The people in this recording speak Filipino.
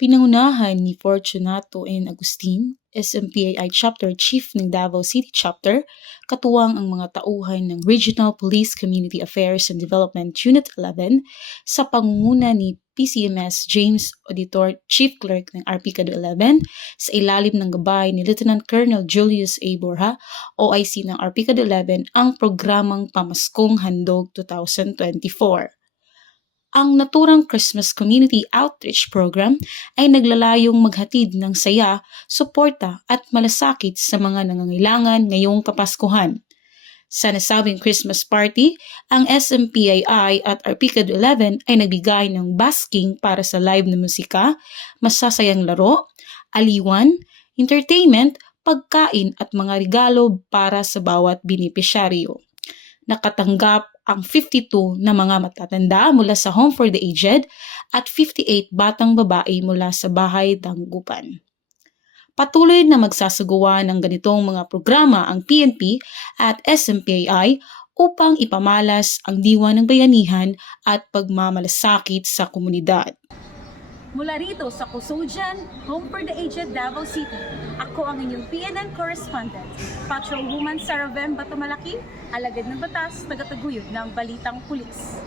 Pinangunahan ni Fortunato N. Agustin, SMPAI Chapter Chief ng Davao City Chapter, katuwang ang mga tauhan ng Regional Police Community Affairs and Development Unit 11 sa pangunguna ni PCMS James Auditor, Chief Clerk ng RPCADO 11, sa ilalim ng gabay ni Lieutenant Colonel Julius A. Borja, OIC ng RPCADO 11, ang programang Pamaskong Handog 2024. Ang naturang Christmas Community Outreach Program ay naglalayong maghatid ng saya, suporta at malasakit sa mga nangangailangan ngayong Kapaskuhan. Sa nasabing Christmas party, ang SMPAI at RPCADO 11 ay nagbigay ng basking para sa live na musika, masasayang laro, aliwan, entertainment, pagkain at mga regalo para sa bawat benepisyaryo. Nakatanggap ang 52 na mga matatanda mula sa Home for the Aged at 58 batang babae mula sa Bahay Tanggupan. Patuloy na magsasagawa ng ganitong mga programa ang PNP at SMPAI upang ipamalas ang diwa ng bayanihan at pagmamalasakit sa komunidad. Mula rito sa Custodian, Home for the Aged, Davao City, ako ang inyong PNN correspondent, Patrolwoman Sarah Vem Batamalaki, alagad ng batas, tagataguyod ng Balitang Pulis.